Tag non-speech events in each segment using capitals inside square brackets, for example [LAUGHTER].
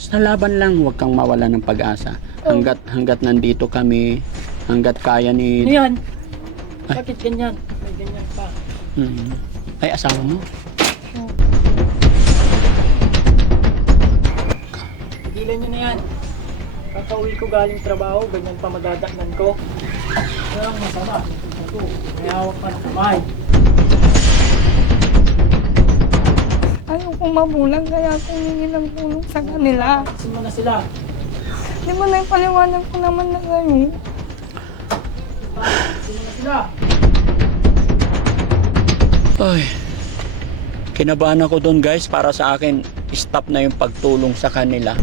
sa laban lang, huwag kang mawala ng pag-asa. Hanggat, hanggat nandito kami, hanggat kaya Ano ni... yan? Ay. Bakit ganyan? May ganyan pa. Hmm. Ay, asawa mo? Tigilan nyo na yan. Kakauwi ko galing trabaho, ganyan pa madadaknan ko. Ano ang masama? Ito, may hawak pa ng kamay. Ayaw kong mabulang kaya ako humingi ng tulong sa kanila. Taksin mo na sila. Di ba na ipaliwanag ko naman na kayo? Mo na sila. Ay, kinabahan ako doon guys para sa akin stop na yung pagtulong sa kanila.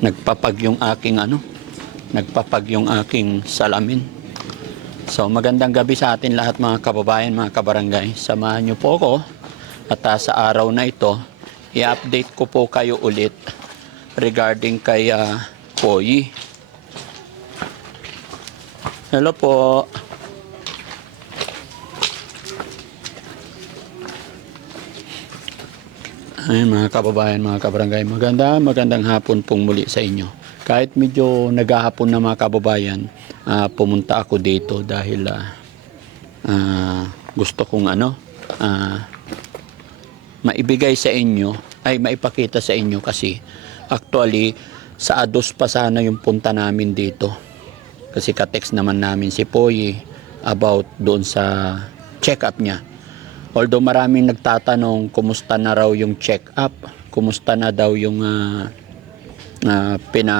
Nagpapag yung aking ano, nagpapag yung aking salamin. So magandang gabi sa atin lahat mga kababayan, mga kabarangay. Samahan niyo po ako at ah, sa araw na ito, i-update ko po kayo ulit regarding kay ah, Poyi. Hello po. Ay, mga kababayan, mga kabarangay, maganda, magandang hapon pong muli sa inyo. Kahit medyo naghahapon na mga kababayan, ah, pumunta ako dito dahil ah, ah, gusto kong ano, ah, maibigay sa inyo, ay maipakita sa inyo kasi actually sa Ados pa sana yung punta namin dito. Kasi ka-text naman namin si Poy about doon sa check-up niya. Although maraming nagtatanong kumusta na raw yung check-up, kumusta na daw yung ah, ah, pina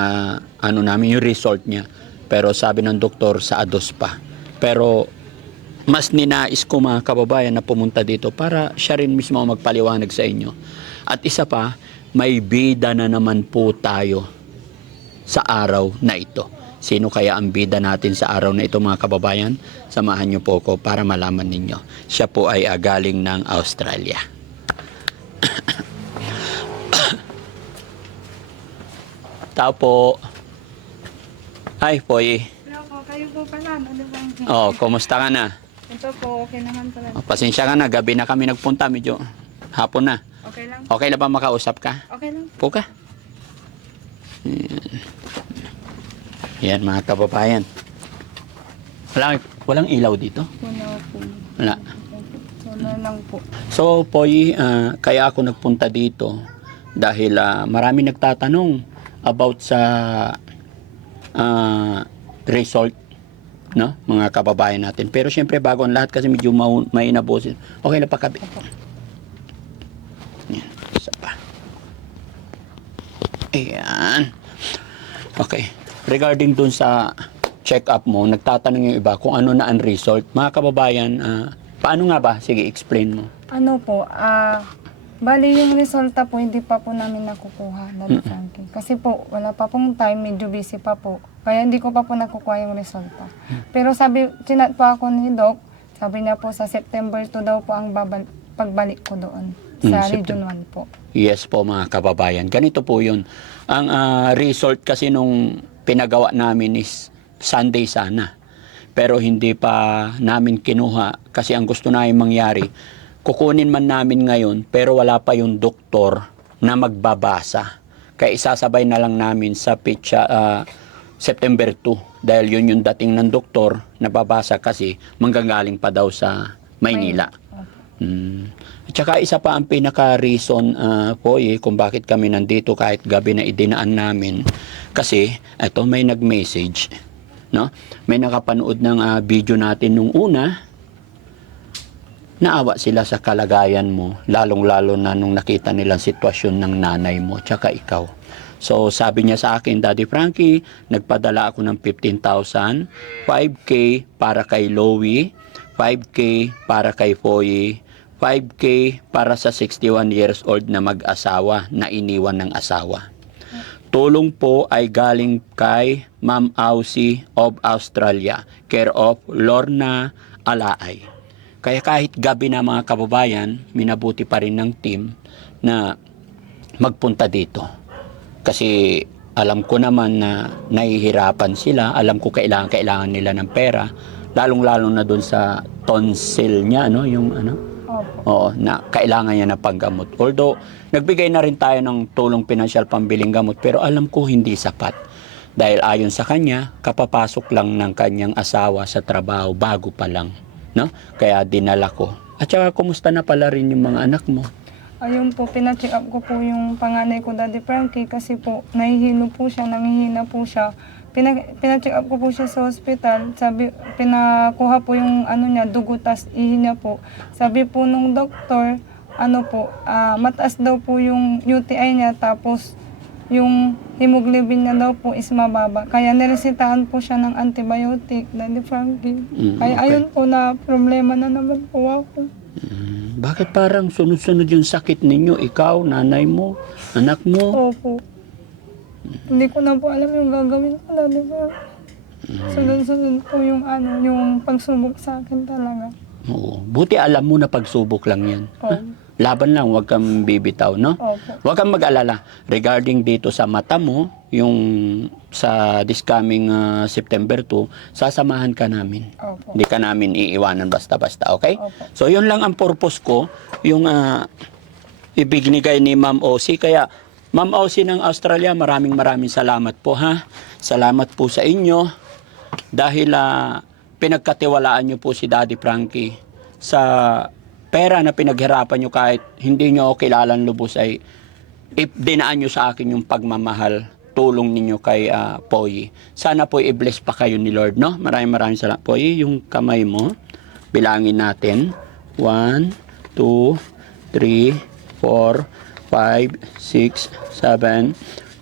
ano namin yung result niya. Pero sabi ng doktor sa Ados pa. Pero mas ninais ko mga kababayan na pumunta dito para siya rin mismo magpaliwanag sa inyo. At isa pa, may bida na naman po tayo sa araw na ito. Sino kaya ang bida natin sa araw na ito mga kababayan? Samahan niyo po ko para malaman ninyo. Siya po ay ah, galing ng Australia. [COUGHS] Tao po. Hi, Poy. Hello po, kayo po pala. Ano bang? Oh, kumusta ka na? Ito po, okay naman pala. Oh, pasensya ka na, gabi na kami nagpunta, medyo hapon na. Okay lang? Okay na ba makausap ka? Okay lang. Po ka. Yan mga kababayan. Wala, walang ilaw dito? Wala po. Wala. Wala lang po. So, Poy, ah, kaya ako nagpunta dito dahil ah, marami nagtatanong about sa ah, result no mga kababayan natin. Pero syempre bago ang lahat kasi medyo mau- may inabosin. Okay na pa kabi. Yan, isa pa. Ayan. Okay. Regarding dun sa check-up mo, nagtatanong yung iba kung ano na ang result. Mga kababayan, ah, paano nga ba? Sige, explain mo. Ano po, ah... bali yung resulta po, hindi pa po namin nakukuha, Daddy Frankie. Kasi po, wala pa pong time, medyo busy pa po. Kaya hindi ko pa po nakukuha yung resulta. Pero sabi, chinat po ako ni Doc, sabi niya po sa September 2 daw po ang babal- pagbalik ko doon. Hmm, Sa Region 1 po. Yes po mga kababayan. Ganito po yun. Ang ah, result kasi nung pinagawa namin is Sunday sana. Pero hindi pa namin kinuha kasi ang gusto namin mangyari, kukunin man namin ngayon pero wala pa yung doktor na magbabasa. Kaya isasabay na lang namin sa pitcha, ah, September 2 dahil yun yung dating ng doktor na babasa kasi manggagaling pa daw sa Maynila. Mm. At saka isa pa ang pinaka-reason ah, po eh, kung bakit kami nandito kahit gabi na idinaan namin. Kasi, eto may nag-message. No? May nakapanood ng ah, video natin nung una. Naawa sila sa kalagayan mo, lalong-lalo na nung nakita nilang sitwasyon ng nanay mo, tsaka ikaw. So, sabi niya sa akin, Daddy Frankie, nagpadala ako ng 15,000, 5K para kay Lowy, 5K para kay Foy, 5K para sa 61 years old na mag-asawa na iniwan ng asawa. Tulong po ay galing kay Ma'am Aussie of Australia, care of Lorna Alaay. Kaya kahit gabi na mga kababayan, minabuti pa rin ng team na magpunta dito. Kasi alam ko naman na nahihirapan sila. Alam ko kailangan kailangan nila ng pera. Lalong-lalo na doon sa tonsil niya, no? Yung ano? Oo, na kailangan niya ng panggamot. Although, nagbigay na rin tayo ng tulong pinansyal pambiling gamot, pero alam ko hindi sapat. Dahil ayon sa kanya, kapapasok lang ng kanyang asawa sa trabaho bago pa lang. No? Kaya dinala ko. At saka, kumusta na pala rin yung mga anak mo? Ayun po, pina-check up ko po yung panganay ko, Daddy Frankie, kasi po, nahihilo po siya, nangihina po siya. Pina, pina-check up ko po siya sa hospital. Sabi, pinakuha po yung ano niya, dugo, tas ihi niya po. Sabi po nung doktor, ano po, ah, mataas daw po yung UTI niya, tapos yung hemoglobin niya daw po is mababa. Kaya niresitahan po siya ng antibiotic, Daddy Frankie. Mm, Kaya okay. ayun po na problema na naman po ako. Mm, bakit parang sunod-sunod yung sakit ninyo? Ikaw, nanay mo, anak mo? Opo. Hindi ko na po alam yung gagawin ko na, di ba? Sunod-sunod po yung ano, yung pagsubok sa akin talaga. Oo. Buti alam mo na pagsubok lang yan. Opo. Laban lang, huwag kang bibitaw, no? Opo. Huwag kang mag-alala. Regarding dito sa mata mo, yung sa this coming ah, September 2, sasamahan ka namin. Opo. Hindi ka namin iiwanan basta-basta, okay? Opo. So, yun lang ang purpose ko, yung uh, ibinigay ni Ma'am Osi. Kaya, Ma'am Osi ng Australia, maraming maraming salamat po, ha? Salamat po sa inyo dahil ah, pinagkatiwalaan nyo po si Daddy Frankie sa pera na pinaghirapan nyo kahit hindi nyo ako kilalang lubos ay if dinaan nyo sa akin yung pagmamahal tulong ninyo kay ah, Poy. Sana po i-bless pa kayo ni Lord, no? Maraming maraming salamat. Poy, yung kamay mo, bilangin natin. 1, 2, 3, 4, 5, 6, 7,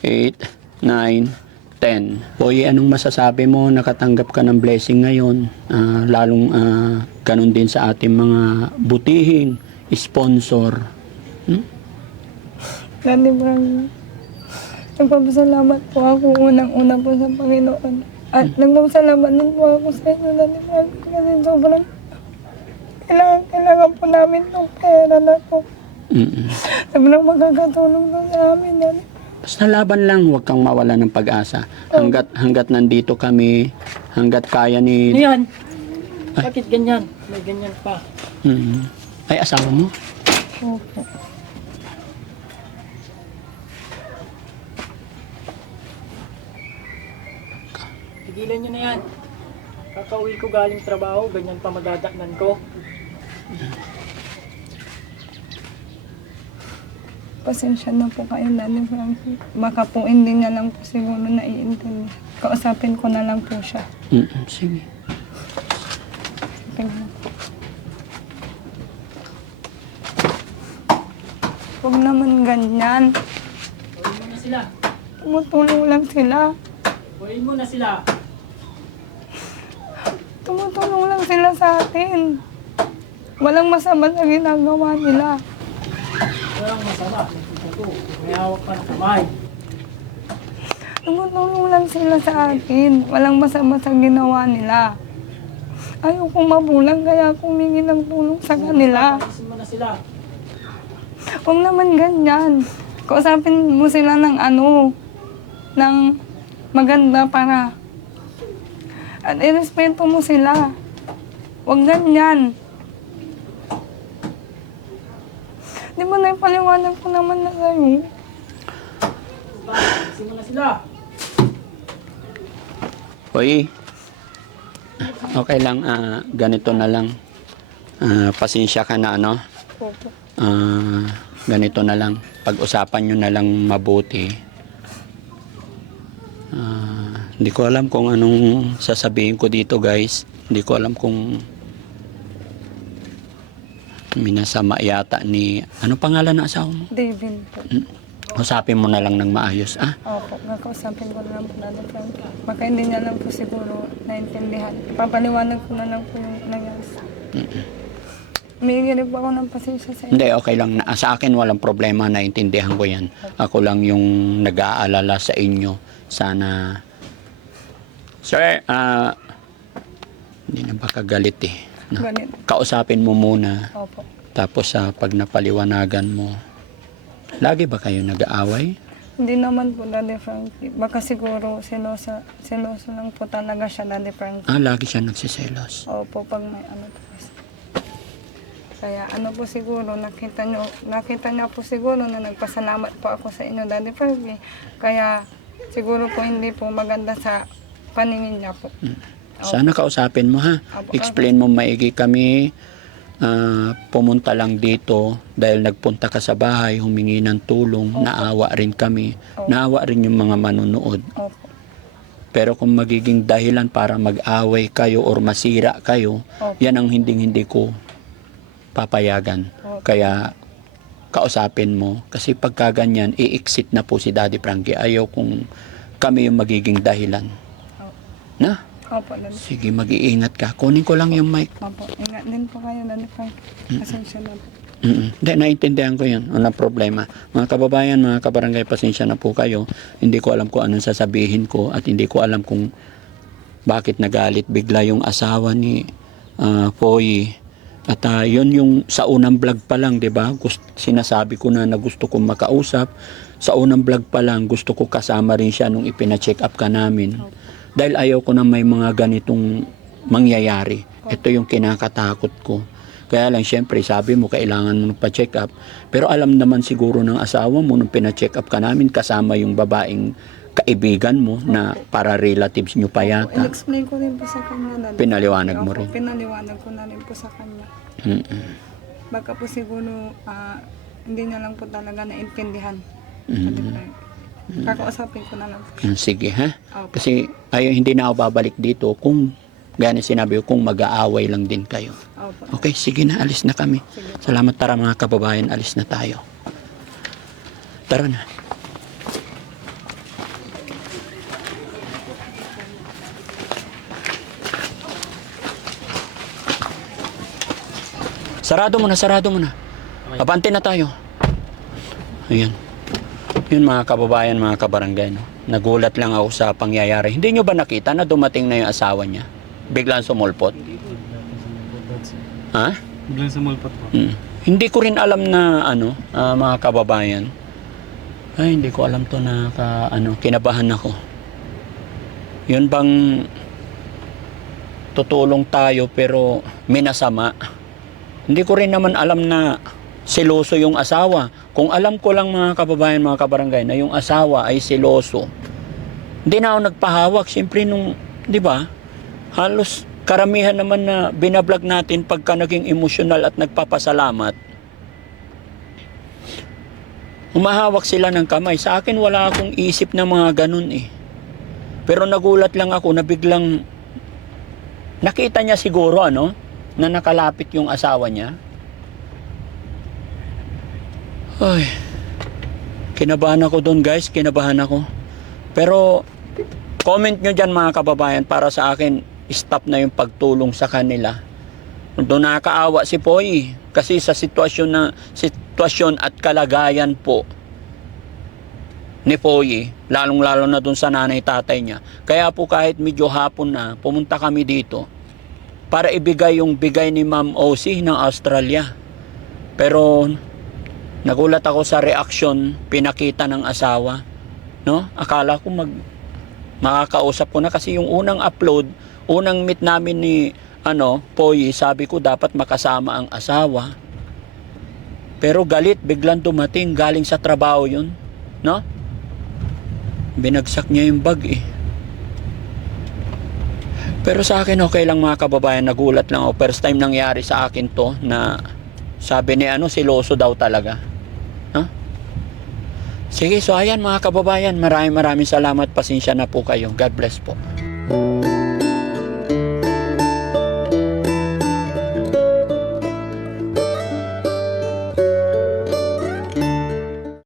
8, 9, 10. Poy, anong masasabi mo? Nakatanggap ka ng blessing ngayon. Ah, lalong ah, ganun din sa ating mga butihing sponsor. Hmm? Daddy Frankie, nagpapasalamat po ako unang-una po sa Panginoon. At nagpapasalamat din po ako sa inyo, Daddy Frankie, kasi sobrang kailangan, kailangan po namin itong pera na po. Mm-mm. Sobrang magkakatulong po sa amin, Daddy. Basta laban lang, huwag kang mawala ng pag-asa. Hanggat, hanggat nandito kami, hanggat kaya Ano ni... yan? Bakit ganyan? May ganyan pa. Mm. Ay, asawa mo? Opo. Tigilan nyo na yan. Kakauwi ko galing trabaho, ganyan pa madadaknan ko. Pasensya na po kayo, Daddy Frankie. Baka po hindi niya lang po siguro naiintindi. Kausapin ko na lang po siya. Mm-mm. Sige. Okay na. Huwag naman ganyan. Uwiin mo na sila. Tumutulong lang sila. Uwiin mo na sila. Tumutulong lang sila sa atin. Walang masama sa ginagawa nila. Nakita ko. May hawak pa na kamay. Tumutulong lang sila sa akin. Walang masama sa ginawa nila. Ayaw kong mabulang kaya kumingi ng tulong sa kanila. Alisin na sila. Huwag naman ganyan. Kausapin mo sila ng ano, ng maganda para at irespeto mo sila. Huwag ganyan. Di ba na ipaliwanag ko naman na sa'yo? Mo na sila. Hoy, okay lang, ah, ganito na lang. Ah, pasensya ka na, ano? Opo. Ah, ganito na lang. Pag-usapan nyo na lang mabuti. Ah, hindi ko alam kung anong sasabihin ko dito, guys. Hindi ko alam kung minasama yata ni... Ano pangalan na asawa mo? David po. Usapin mo na lang ng maayos, ah? Opo, nakausapin ko na lang po na Frank. Baka hindi niya lang po siguro naintindihan. Papaliwanag ko na lang po yung nangyari. Humingi rin po ako ng pasensya sa inyo. Hindi, okay lang. Na, sa akin walang problema, naintindihan ko yan. Ako lang yung nag-aalala sa inyo. Sana... Sir, ah... hindi na baka galit eh. Ganit. Kausapin mo muna. Opo. Tapos sa pag napaliwanagan mo, lagi ba kayo nag-aaway? Hindi naman po, Daddy Frankie. Baka siguro siloso, siloso lang po talaga siya, Daddy Frankie. Ah, lagi siya nagsiselos. Opo, pag may ano po. Kaya ano po siguro, nakita nyo, nakita niya po siguro na nagpasalamat po ako sa inyo, Daddy Frankie. Kaya siguro po hindi po maganda sa paningin niya po. Sana kausapin mo ha. Opo. Explain mo maigi kami. Ah, pumunta lang dito dahil nagpunta ka sa bahay, humingi ng tulong, naawa rin kami. Opo. Naawa rin yung mga manunood. Opo. Pero kung magiging dahilan para mag-away kayo or masira kayo, Opo. yan ang hindi-hindi ko papayagan. Opo. Kaya kausapin mo. Kasi pagka ganyan, i-exit na po si Daddy Frankie. Ayaw kung kami yung magiging dahilan. Opo. Na? Opo, Daddy. Sige, mag-iingat ka. Kunin ko lang yung mic. Opo. Ingat din po kayo, Daddy Frankie. Pasensya na po. Mm-mm. Hindi, naiintindihan ko yun. Walang problema. Mga kababayan, mga kabarangay, pasensya na po kayo. Hindi ko alam kung anong sasabihin ko at hindi ko alam kung bakit nagalit bigla yung asawa ni ah, Poy. At ah, yun yung sa unang vlog pa lang, di ba? Gust- sinasabi ko na na gusto kong makausap. Sa unang vlog pa lang, gusto ko kasama rin siya nung ipina-check up ka namin. Dahil ayaw ko na may mga ganitong mangyayari. Ito yung kinakatakot ko. Kaya lang, syempre, sabi mo, kailangan mo pa-check up. Pero alam naman siguro ng asawa mo, nung pina-check up ka namin, kasama yung babaeng kaibigan mo na para relatives nyo pa yata. In-explain ko rin po sa kanya, Daddy. Pinaliwanag mo rin. Pinaliwanag ko na rin po sa kanya. Mm-mm. Baka po siguro ah, hindi niya lang po talaga naintindihan. Mm. Frankie. Kakausapin ko na lang. Mm, Sige, ha? Opo. Kasi ay, hindi na ako babalik dito kung gano'n sinabi ko, kung mag-aaway lang din kayo. Opo. Okay, sige na, alis na kami. Sige. Salamat tara mga kababayan, alis na tayo. Tara na. Sarado mo na, sarado mo na. Abante na tayo. Ayan. Yun mga kababayan, mga kabarangay. No? Nagulat lang ako sa pangyayari. Hindi nyo ba nakita na dumating na yung asawa niya? Biglang sumulpot? Ha? Biglang sumulpot po. Mm. Hindi ko rin alam na ano, ah, mga kababayan. Ay, hindi ko alam to na ka, ano, kinabahan ako. Yun bang tutulong tayo pero minasama. Hindi ko rin naman alam na seloso yung asawa. Kung alam ko lang mga kababayan, mga kabarangay, na yung asawa ay seloso, hindi na ako nagpahawak. Siyempre nung, di ba, halos karamihan naman na binablog natin pagka naging emosyonal at nagpapasalamat. Humahawak sila ng kamay. Sa akin wala akong isip na mga ganun eh. Pero nagulat lang ako na biglang nakita niya siguro ano, na nakalapit yung asawa niya. Ay, kinabahan ako doon guys, kinabahan ako. Pero comment nyo dyan mga kababayan para sa akin stop na yung pagtulong sa kanila. Doon nakakaawa si Poy kasi sa sitwasyon na sitwasyon at kalagayan po ni Poy, lalong-lalo na doon sa nanay tatay niya. Kaya po kahit medyo hapon na, pumunta kami dito para ibigay yung bigay ni Ma'am OC ng Australia. Pero nagulat ako sa reaksyon pinakita ng asawa. No? Akala ko mag makakausap ko na kasi yung unang upload, unang meet namin ni ano, Poy, sabi ko dapat makasama ang asawa. Pero galit, biglang dumating, galing sa trabaho yun. No? Binagsak niya yung bag eh. Pero sa akin okay lang mga kababayan, nagulat lang ako. First time nangyari sa akin to na sabi ni ano, siloso daw talaga. No? Sige, so ayan mga kababayan, maraming maraming salamat. Pasensya na po kayo. God bless po.